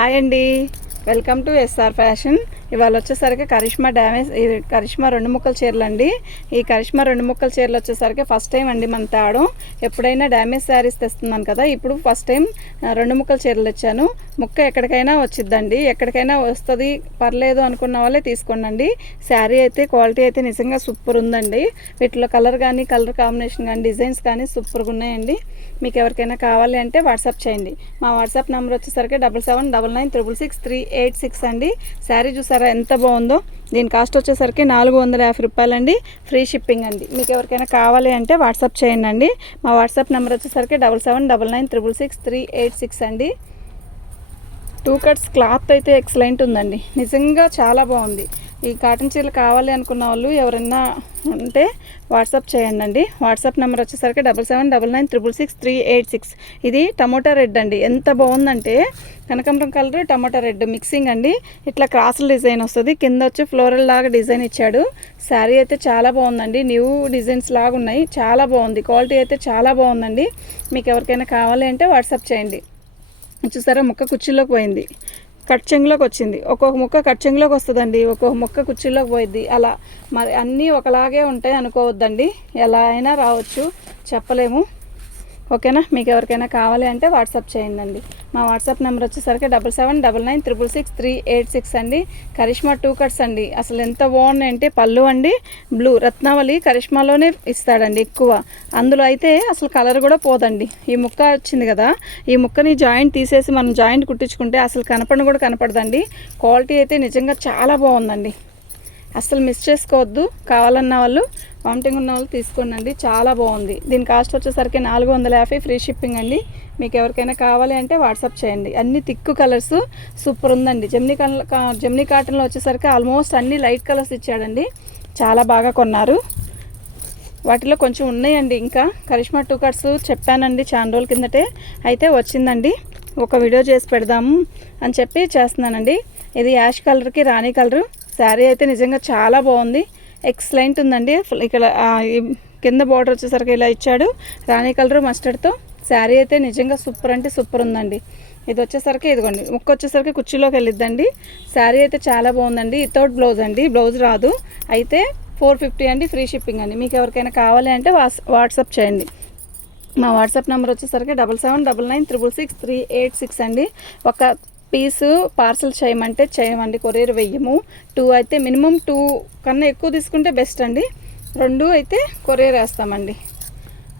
Hi అండి, welcome to SR fashion. ఇవాళ వచ్చేసరికి కరిష్మా 2 ముక్కల చీరలు అండి. ఈ కరిష్మా 2 ముక్కల చీరలు వచ్చేసరికి ఫస్ట్ టైం అండి మన తేవడం. ఎప్పుడైనా డ్యామేజ్ శారీస్ తెస్తున్నాను కదా, ఇప్పుడు ఫస్ట్ టైం 2 ముక్కల చీరలు తెచ్చాను. ముక్క ఎక్కడికైనా వచ్చిద్దండి, ఎక్కడికైనా వస్తుంది, పర్లేదు అనుకున్న వాళ్ళే తీసుకోండి. శారీ అయితే క్వాలిటీ అయితే నిజంగా సూపర్ ఉందండి. వీటిలో కలర్ కాంబినేషన్ కానీ డిజైన్స్ కానీ సూపర్గా ఉన్నాయండి. మీకు ఎవరికైనా కావాలి అంటే వాట్సాప్ చేయండి. మా వాట్సాప్ నెంబర్ వచ్చేసరికి 7799666386 అండి. శారీ చూసారా ఎంత బాగుందో. దీని కాస్ట్ వచ్చేసరికి 450 రూపాయలండి. ఫ్రీ షిప్పింగ్ అండి. మీకు ఎవరికైనా కావాలి అంటే వాట్సాప్ చేయండి. మా వాట్సాప్ నెంబర్ వచ్చేసరికి 7799666386 అండి. 2 కట్స్ క్లాత్ అయితే ఎక్సలెంట్ ఉందండి, నిజంగా చాలా బాగుంది. ఈ కాటన్ చీరలు కావాలి అనుకున్న వాళ్ళు ఎవరైనా ఉంటే వాట్సాప్ చేయండి. వాట్సాప్ నెంబర్ వచ్చేసరికి 7799666386. ఇది టమోటా రెడ్ అండి, ఎంత బాగుందంటే కనకాంబరం కలర్ టమోటా రెడ్ మిక్సింగ్ అండి. ఇట్లా క్రాసుల డిజైన్ వస్తుంది, కింద వచ్చి ఫ్లోరల్ లాగా డిజైన్ ఇచ్చాడు. శారీ అయితే చాలా బాగుందండి, న్యూ డిజైన్స్ లాగా ఉన్నాయి, చాలా బాగుంది. క్వాలిటీ అయితే చాలా బాగుందండి. మీకు ఎవరికైనా కావాలి అంటే వాట్సాప్ చేయండి. చూసారా, ముక్క కుర్చీలోకి పోయింది, కట్ చెంగులోకి వచ్చింది. ఒక్కొక్క ముక్క కట్ చెంగులోకి వస్తుందండి, ఒక్కొక్క ముక్క కుర్చీలోకి పోయిద్ది. అలా మరి అన్నీ ఒకలాగే ఉంటాయి అనుకోవద్దండి, ఎలా అయినా రావచ్చు, చెప్పలేము. ఓకేనా, మీకు ఎవరికైనా కావాలి అంటే వాట్సాప్ చేయండి. మా వాట్సాప్ నెంబర్ వచ్చేసరికి 7799666386 అండి. కరిష్మా 2 కట్స్ అండి, అసలు ఎంత బాగున్నాయంటే పళ్ళు అండి బ్లూ రత్నావళి కరిష్మాలోనే ఇస్తాడండి ఎక్కువ. అందులో అయితే అసలు కలర్ కూడా పోదండి. ఈ ముక్క వచ్చింది కదా, ఈ ముక్కని జాయింట్ తీసేసి మనం జాయింట్ కుట్టించుకుంటే అసలు కూడా కనపడదండి. క్వాలిటీ అయితే నిజంగా చాలా బాగుందండి, అసలు మిస్ చేసుకోవద్దు. కావాలన్న వాళ్ళు వామిటింగ్ ఉన్న వాళ్ళు తీసుకోండి, చాలా బాగుంది. దీని కాస్ట్ వచ్చేసరికి 450 ఫ్రీ షిప్పింగ్ అండి. మీకు ఎవరికైనా కావాలి అంటే వాట్సాప్ చేయండి. అన్ని థిక్ కలర్స్ సూపర్ ఉందండి. జెమ్నీ కాటన్లో వచ్చేసరికి ఆల్మోస్ట్ అన్ని లైట్ కలర్స్ ఇచ్చాడండి, చాలా బాగా కొన్నారు. వాటిలో కొంచెం ఉన్నాయండి ఇంకా. కరిష్మా 2 కట్స్ చెప్పానండి చాలా రోజుల కిందటే, అయితే వచ్చిందండి. ఒక వీడియో చేసి పెడదాము అని చెప్పి చేస్తున్నానండి. ఇది యాష్ కలర్కి రాణి కలరు. శారీ అయితే నిజంగా చాలా బాగుంది, ఎక్సలెంట్ ఉందండి. ఇక్కడ కింద బార్డర్ వచ్చేసరికి ఇలా ఇచ్చాడు, రాణి కలర్ మస్టర్డ్తో. శారీ అయితే నిజంగా సూపర్ అంటే సూపర్ ఉందండి. ఇది వచ్చేసరికి ఇదిగోండి, ముక్క వచ్చేసరికి కుర్చీలోకి వెళ్ళిద్దండి. శారీ అయితే చాలా బాగుందండి. వితౌట్ బ్లౌజ్ అండి, బ్లౌజ్ రాదు. అయితే 450 అండి, ఫ్రీ షిప్పింగ్ అండి. మీకు ఎవరికైనా కావాలి అంటే వాట్సాప్ చేయండి. మా వాట్సాప్ నెంబర్ వచ్చేసరికి 7799666386 అండి. ఒక పీసు పార్సల్ చేయమండి, కొరియర్ వెయ్యము. 2 అయితే మినిమం 2 కన్నా ఎక్కువ తీసుకుంటే బెస్ట్ అండి. 2 అయితే కొరియర్ వేస్తామండి.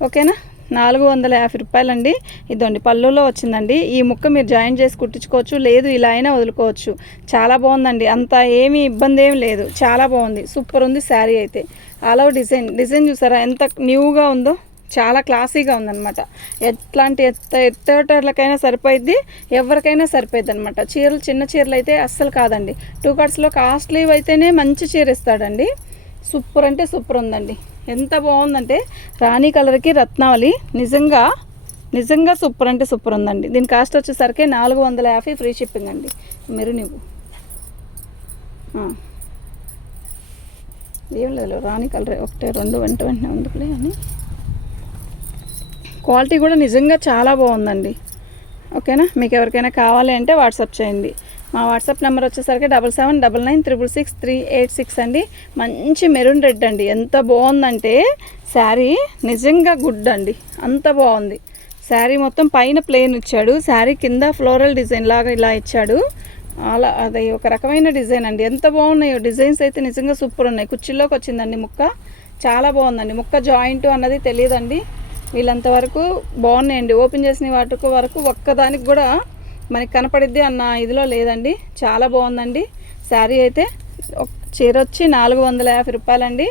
ఓకేనా, 450 రూపాయలండి. ఇదండి పళ్ళులో వచ్చిందండి. ఈ ముక్క మీరు జాయిన్ చేసి కుట్టించుకోవచ్చు, లేదు ఇలా అయినా వదులుకోవచ్చు. చాలా బాగుందండి, అంత ఏమీ ఇబ్బంది ఏమి లేదు, చాలా బాగుంది, సూపర్ ఉంది శారీ అయితే. ఆల్ ఓవర్ డిజైన్ చూసారా ఎంత న్యూగా ఉందో, చాలా క్లాసీగా ఉందన్నమాట. ఎట్లాంటి ఎత్తేటర్లకైనా సరిపోయిద్ది, ఎవరికైనా సరిపోయిద్ది అనమాట. చీరలు చిన్న చీరలు అయితే అస్సలు కాదండి. 2 కట్స్లో కాస్ట్లీ అయితేనే మంచి చీర ఇస్తాడండి. సూపర్ అంటే సూపర్ ఉందండి, ఎంత బాగుందంటే రాణి కలర్కి రత్నావళి, నిజంగా సూపర్ అంటే సూపర్ ఉందండి. దీని కాస్ట్ వచ్చేసరికి 450 ఫ్రీ షిప్పింగ్ అండి. మీరు ఏం లేదు, రాణి కలర్ ఒకటే 2 వెంటనే ఉందిలే అని. క్వాలిటీ కూడా నిజంగా చాలా బాగుందండి. ఓకేనా, మీకు ఎవరికైనా కావాలి అంటే వాట్సాప్ చేయండి. మా వాట్సాప్ నెంబర్ వచ్చేసరికి 7799666386 అండి. మంచి మెరూన్ రెడ్ అండి, ఎంత బాగుందంటే శారీ నిజంగా గుడ్ అండి, అంత బాగుంది. శారీ మొత్తం పైన ప్లెయిన్ ఇచ్చాడు, శారీ కింద ఫ్లోరల్ డిజైన్ లాగా ఇలా ఇచ్చాడు. అలా అది ఒక రకమైన డిజైన్ అండి, ఎంత బాగున్నాయో డిజైన్స్ అయితే నిజంగా సూపర్ ఉన్నాయి. కుర్చీలోకి వచ్చిందండి ముక్క, చాలా బాగుందండి. ముక్క జాయింట్ అన్నది తెలియదండి, వీళ్ళంతవరకు బాగున్నాయండి. ఓపెన్ చేసిన వాటి వరకు ఒక్కదానికి కూడా మనకి కనపడిద్ది అన్న ఇదిలో లేదండి, చాలా బాగుందండి. శారీ అయితే చీర వచ్చి 450 రూపాయలండి.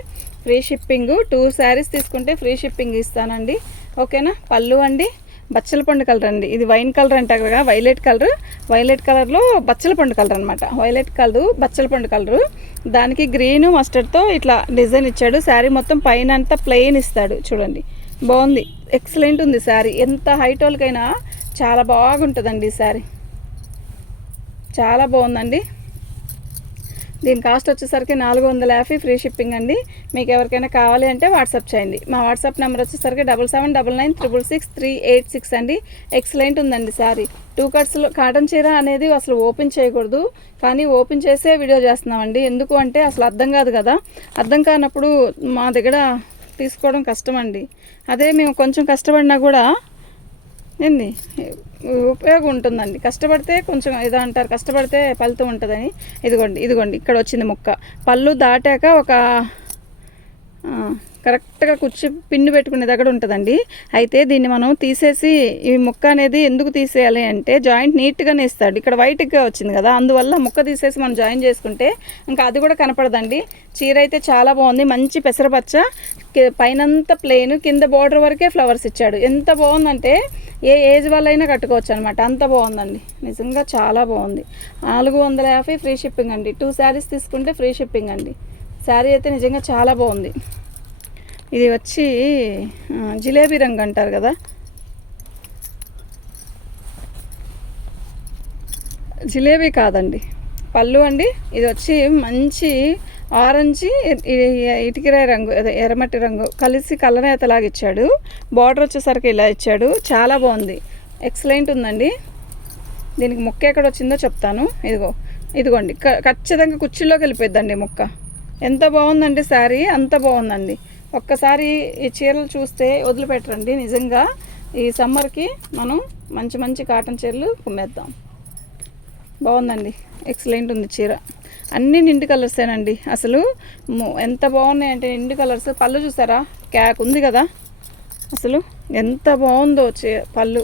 Free shipping. 2 శారీస్ తీసుకుంటే ఫ్రీ షిప్పింగ్ ఇస్తానండి. ఓకేనా, పళ్ళు అండి బచ్చల పండు కలర్ అండి. ఇది వైన్ కలర్ అంటారు కదా, వైలెట్ కలర్లో బచ్చల పండు కలర్ అనమాట. వైలెట్ కలర్ బచ్చల పండు కలరు, దానికి గ్రీన్ మస్టర్డ్తో ఇట్లా డిజైన్ ఇచ్చాడు. శారీ మొత్తం పైన అంతా ప్లెయిన్ ఇస్తాడు, చూడండి బాగుంది, ఎక్సలెంట్ ఉంది శారీ. ఎంత హైట్ వాళ్ళకైనా చాలా బాగుంటుందండి ఈ శారీ, చాలా బాగుందండి. దీని కాస్ట్ వచ్చేసరికి 450 ఫ్రీ షిప్పింగ్ అండి. మీకు ఎవరికైనా కావాలి అంటే వాట్సాప్ చేయండి. మా వాట్సాప్ నెంబర్ వచ్చేసరికి 7799966386 అండి. ఎక్సలెంట్ ఉందండి శారీ. 2 కట్స్లో కాటన్ చీర అనేది అసలు ఓపెన్ చేయకూడదు, కానీ ఓపెన్ చేసే వీడియో చేస్తున్నామండి. ఎందుకు అంటే అసలు అర్థం కాదు కదా, అర్థం కానప్పుడు మా దగ్గర తీసుకోవడం కష్టం అండి. అదే మేము కొంచెం కష్టపడినా కూడా ఏంది ఉపయోగం ఉంటుందండి. కష్టపడితే కొంచెం ఏదో అంటారు, కష్టపడితే ఫలితం ఉంటుందని. ఇదిగోండి ఇక్కడ వచ్చింది ముక్క. పళ్ళు దాటాక ఒక కరెక్ట్గా కుర్చీ పిన్ను పెట్టుకునే దగ్గర ఉంటుందండి. అయితే దీన్ని మనం తీసేసి, ఈ ముక్క అనేది ఎందుకు తీసేయాలి అంటే జాయింట్ నీట్గానే ఇస్తాడు. ఇక్కడ వైట్గా వచ్చింది కదా, అందువల్ల ముక్క తీసేసి మనం జాయిన్ చేసుకుంటే ఇంకా అది కూడా కనపడదండి. చీర అయితే చాలా బాగుంది. మంచి పెసరపచ్చ, పైనంతా ప్లెయిన్, కింద బార్డర్ వరకే ఫ్లవర్స్ ఇచ్చాడు. ఎంత బాగుందంటే ఏ ఏజ్ వాళ్ళైనా కట్టుకోవచ్చు అనమాట, అంత బాగుందండి. నిజంగా చాలా బాగుంది. 450 ఫ్రీ షిప్పింగ్ అండి. 2 శారీస్ తీసుకుంటే ఫ్రీ షిప్పింగ్ అండి. శారీ అయితే నిజంగా చాలా బాగుంది. ఇది వచ్చి జిలేబీ రంగు అంటారు కదా, జిలేబీ కాదండి, పళ్ళు అండి. ఇది వచ్చి మంచి ఆరెంజ్ ఇటుకరాయి రంగు, అదే ఎర్రమట్టి రంగు కలిసి కలనేతలాగా ఇచ్చాడు. బార్డర్ వచ్చేసరికి ఇలా ఇచ్చాడు. చాలా బాగుంది, ఎక్సలెంట్ ఉందండి. దీనికి ముక్క ఎక్కడ వచ్చిందో చెప్తాను. ఇదిగోండి ఖచ్చితంగా కుర్చీలోకి వెళ్ళిపోద్దండి ముక్క. ఎంత బాగుందండి శారీ, అంత బాగుందండి. ఒక్కసారి ఈ చీరలు చూస్తే వదిలిపెట్టరండి. నిజంగా ఈ సమ్మర్కి మనం మంచి మంచి కాటన్ చీరలు కుమ్మేద్దాం. బాగుందండి, ఎక్సలెంట్ ఉంది చీర. అన్నీ నిండు కలర్సేనండి. అసలు ఎంత బాగున్నాయంటే నిండు కలర్స్. పళ్ళు చూసారా, క్యాక్ ఉంది కదా, అసలు ఎంత బాగుందో పళ్ళు.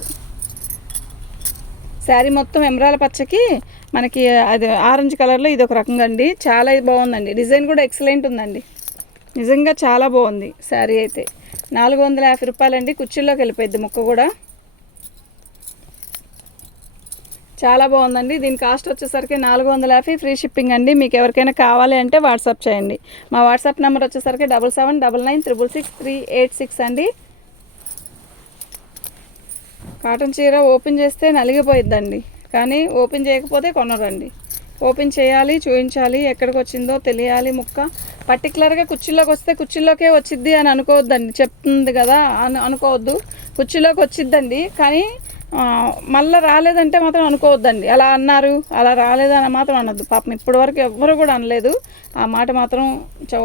శారీ మొత్తం ఎమరాల పచ్చకి మనకి అది ఆరెంజ్ కలర్లో ఇది ఒక రకంగా అండి. చాలా బాగుందండి. డిజైన్ కూడా ఎక్సలెంట్ ఉందండి. నిజంగా చాలా బాగుంది శారీ అయితే. 450 రూపాయలండి. కుర్చీలోకి వెళ్ళిపోయింది ముక్క కూడా. చాలా బాగుందండి. దీని కాస్ట్ వచ్చేసరికి 450 ఫ్రీ షిప్పింగ్ అండి. మీకు ఎవరికైనా కావాలి అంటే వాట్సాప్ చేయండి. మా వాట్సాప్ నెంబర్ వచ్చేసరికి 7799966386 అండి. కాటన్ చీర ఓపెన్ చేస్తే నలిగిపోయిద్దండి, కానీ ఓపెన్ చేయకపోతే కొనరండి. ఓపెన్ చేయాలి, చూపించాలి, ఎక్కడికి వచ్చిందో తెలియాలి ముక్క. పర్టికులర్గా కుర్చీలోకి వస్తే కుర్చీలోకే వచ్చిద్ది అని అనుకోవద్దండి. చెప్తుంది కదా అని అనుకోవద్దు. కుర్చీలోకి వచ్చిద్దండి, కానీ మళ్ళీ రాలేదంటే మాత్రం అనుకోవద్దండి. అలా అన్నారు, అలా రాలేదని మాత్రం అనొద్దు. పాపం ఇప్పటివరకు ఎవ్వరు కూడా అనలేదు. ఆ మాట మాత్రం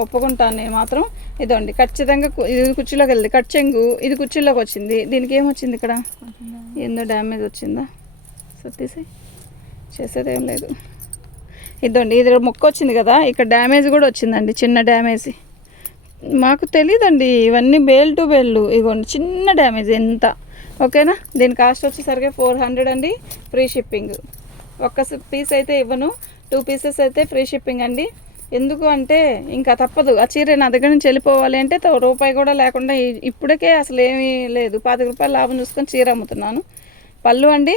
ఒప్పుకుంటాను నేను మాత్రం. ఇదండి ఖచ్చితంగా ఇది కుర్చీలోకి వెళ్ళింది. కట్ చెంగు ఇది కుర్చీలోకి వచ్చింది. దీనికి ఏమొచ్చింది, ఇక్కడ ఏందో డ్యామేజ్ వచ్చిందా, సత్తీసి చేసేది ఏం లేదు. ఇదండి ఇది ముక్క వచ్చింది కదా, ఇక్కడ డ్యామేజ్ కూడా వచ్చిందండి, చిన్న డ్యామేజ్. మాకు తెలియదండి ఇవన్నీ బేల్ టు బేళ్ళు. ఇగోండి చిన్న డ్యామేజ్ ఎంత. ఓకేనా. దీని కాస్ట్ వచ్చేసరికి 400 అండి. Free shipping. ఒక్క పీస్ అయితే ఇవ్వను, 2 పీసెస్ అయితే ఫ్రీ షిప్పింగ్ అండి. ఎందుకు అంటే ఇంకా తప్పదు. ఆ చీర నా దగ్గర నుంచి వెళ్ళిపోవాలి అంటే రూపాయి కూడా లేకుండా ఇప్పటికే అసలు ఏమీ లేదు. 25 రూపాయలు లాభం చూసుకొని చీర అమ్ముతున్నాను. పళ్ళు అండి,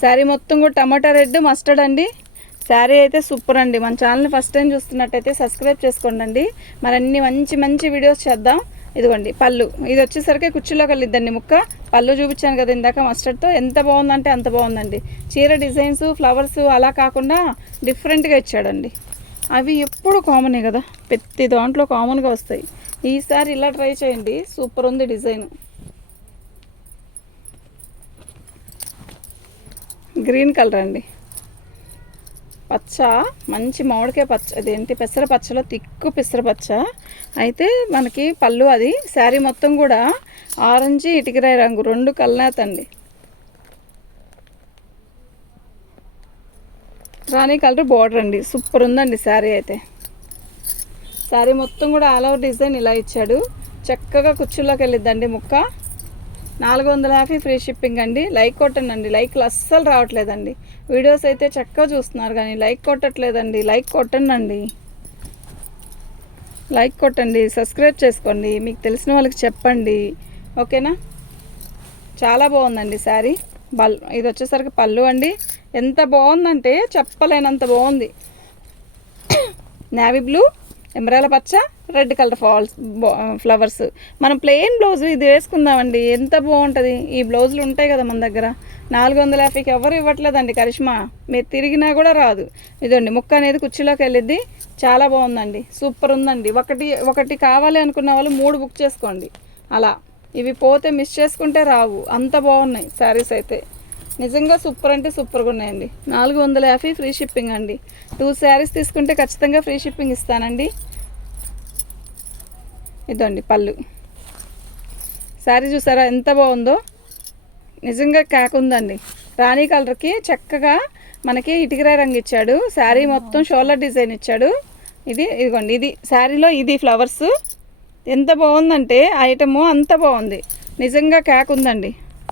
శారీ మొత్తం కూడా టమాటా రెడ్ మస్టర్డ్ అండి. శారీ అయితే సూపర్ అండి. మన ఛానల్ని ఫస్ట్ టైం చూస్తున్నట్టయితే సబ్స్క్రైబ్ చేసుకోండి. మరన్నీ మంచి మంచి వీడియోస్ చేద్దాం. ఇదిగోండి పళ్ళు, ఇది వచ్చేసరికి కుర్చీలోకి వెళ్ళిద్దండి ముక్క. పళ్ళు చూపించాను కదా ఇందాక మస్టర్డ్తో, ఎంత బాగుందంటే అంత బాగుందండి. చీర డిజైన్స్ ఫ్లవర్స్ అలా కాకుండా డిఫరెంట్గా ఇచ్చాడండి. అవి ఎప్పుడు కామనే కదా, ప్రతి దాంట్లో కామన్గా వస్తాయి. ఈసారి ఇలా ట్రై చేయండి, సూపర్ ఉంది డిజైన్. గ్రీన్ కలర్ అండి, పచ్చ మంచి మామిడికాయ పచ్చ, అదేంటి పెసర పచ్చలో తిక్కు పెసర పచ్చ. అయితే మనకి పళ్ళు అది. శారీ మొత్తం కూడా ఆరెంజ్ ఇటుకరాయి రంగు 2 కలనేత అండి. రాణి కలర్ బార్డర్ అండి. సూపర్ ఉందండి శారీ అయితే. శారీ మొత్తం కూడా ఆల్ ఓవర్ డిజైన్ ఇలా ఇచ్చాడు. చక్కగా కుర్చీలోకి వెళ్ళిద్దండి ముక్క. 450 ఫ్రీ షిప్పింగ్ అండి. లైక్ కొట్టండి. లైక్లు అస్సలు రావట్లేదండి. వీడియోస్ అయితే చక్కగా చూస్తున్నారు కానీ లైక్ కొట్టట్లేదండి. లైక్ కొట్టండి, లైక్ కొట్టండి, సబ్స్క్రైబ్ చేసుకోండి, మీకు తెలిసిన వాళ్ళకి చెప్పండి. ఓకేనా. చాలా బాగుందండి శారీ. ఇది వచ్చేసరికి పళ్ళు అండి. ఎంత బాగుందంటే చెప్పలేనంత బాగుంది. నేవీ బ్లూ, ఎమరాల పచ్చ, రెడ్ కలర్ ఫ్లవర్స్. మనం ప్లెయిన్ బ్లౌజ్ ఇది వేసుకుందామండి, ఎంత బాగుంటుంది. ఈ బ్లౌజులు ఉంటాయి కదా మన దగ్గర, 450కి ఎవరు ఇవ్వట్లేదండి కరిష్మా. మీరు తిరిగినా కూడా రాదు. ఇదండి ముక్క అనేది కుర్చీలోకి వెళ్ళిద్ది. చాలా బాగుందండి, సూపర్ ఉందండి. ఒకటి కావాలి అనుకున్న వాళ్ళు 3 బుక్ చేసుకోండి. అలా ఇవి పోతే మిస్ చేసుకుంటే రావు, అంత బాగున్నాయి శారీస్ అయితే. నిజంగా సూపర్ అంటే సూపర్గా ఉన్నాయండి. 450 ఫ్రీ షిప్పింగ్ అండి. 2 శారీస్ తీసుకుంటే ఖచ్చితంగా ఫ్రీ షిప్పింగ్ ఇస్తానండి. ఇదండి పళ్ళు. శారీ చూసారా ఎంత బాగుందో, నిజంగా క్యాక్ ఉందండి. రాణి కలర్కి చక్కగా మనకి ఇటుకరాయి రంగు ఇచ్చాడు. శారీ మొత్తం షోల్డర్ డిజైన్ ఇచ్చాడు. ఇదిగోండి ఇది శారీలో ఇది ఫ్లవర్స్. ఎంత బాగుందంటే ఐటము అంత బాగుంది, నిజంగా క్యాక్ ఉందండి.